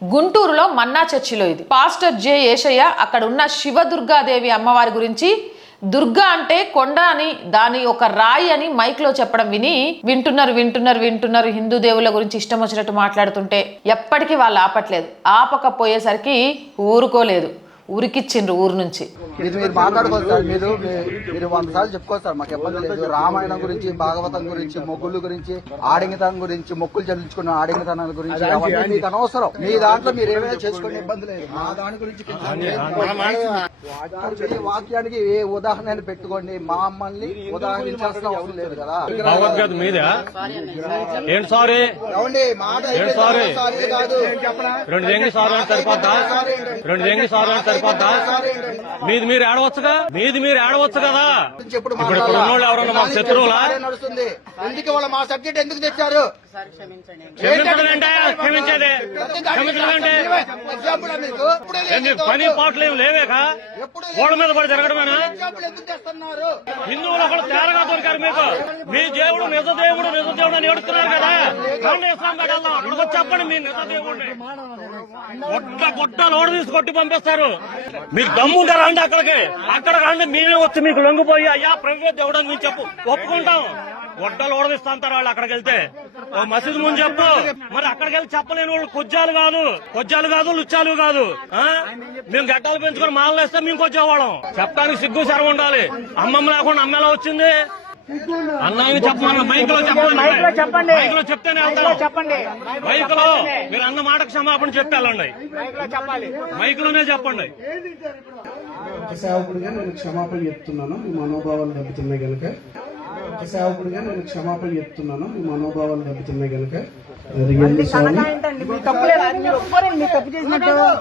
గుంటూరులో మన్నా చర్చిలో ఇది పాస్టర్ జె యేషయ్య అక్కడ ఉన్న శివదుర్గాదేవి అమ్మవారి గురించి దుర్గా అంటే కొండ అని దాని ఒక రాయి అని మైక్ లో చెప్పడం వింటున్నారు హిందూ దేవుళ్ళ గురించి ఇష్టం వచ్చినట్టు మాట్లాడుతుంటే ఎప్పటికీ వాళ్ళు ఆపట్లేదు. ఆపకపోయేసరికి ఊరుకోలేదు, ఉరికిచ్చిండ్రు ఊరు నుంచి. మీరు మాట్లాడుకోవచ్చు సార్, మీరు 100 సార్లు చెప్పుకోవచ్చు సార్, మాకు ఇబ్బంది లేదు. రామాయణం గురించి, భాగవతం గురించి, మొగ్గుల గురించి, ఆడింగతనం గురించి, మొక్కులు చెల్లించుకున్న ఆడింగతనాల గురించి అవన్నీ మీకు అనవసరం. మీ దాంట్లో మీరు ఏమైనా చేసుకునే ఇబ్బంది లేదు. మా దాని గురించి వాక్యానికి ఏ ఉదాహరణ పెట్టుకోండి, మమ్మల్ని ఉదాహరించాల్సిన అవసరం లేదు కదా. మీది మీరు ఆడవచ్చు కదా. ఇప్పుడు ఉన్నోళ్ళు ఎవరన్నా మా శత్రువులా? ఎందుకు వాళ్ళ మా సబ్జెక్ట్ ఎందుకు తెచ్చారు? క్షమించేది పని పాటలు ఏమి లేవేక గోడ మీద పడి జరగడమేనా? హిందువులు ఒకళ్ళు తేరగా దొరికారు మీకు. మీ దేవుడు నిజ దేవుడు అని ఏడుతున్నారు కదా. అక్కడికి చెప్పండి మీ నిజ దేవుడిని. గుడ్డ లోడు తీసి కొట్టి పంపిస్తారు. మీరు దమ్ముంటారా అండి? అక్కడ కాండి మేమే వచ్చి మీకు లొంగిపోయి అయ్యా ప్రైవేట్ దేవుడు అని మేము చెప్పు, ఒప్పుకుంటాం. గొడ్డలు ఓడదీస్తాంటారు వాళ్ళు. అక్కడికి వెళ్తే ఓ మసీదు ముందు చెప్పు. మరి అక్కడికి వెళ్ళి చెప్పలేని వాళ్ళు కొజ్జాలు కాదు లుచ్చాలు కాదు. మేము గడ్డాలు పెంచుకొని మాలలు వేస్తే మేము కొచ్చేవాళ్ళం. చెప్పడానికి సిగ్గు శరం ఉండాలి. అమ్మమ్మ లేకుండా అమ్మ ఎలా వచ్చింది? అన్నయ్యని చెప్పమన్న మైక్ లో చెప్పండి. మైక్ లో చెప్తేనే చెప్పండి. మైక్ లో మీరు అన్న మాట క్షమాపణ చెప్పాలండి. మైక్ లోనే చెప్పండి. ఒక సేవకుడిగా నేను క్షమాపణ చెప్తున్నాను, మీ మనోభావాలు దెబ్బతిన్నాయి కనుక. ఒక సేవకుడిగా నేను క్షమాపణ చెప్తున్నాను, మీ మనోభావాలు దెబ్బతిన్నాయి కనుక.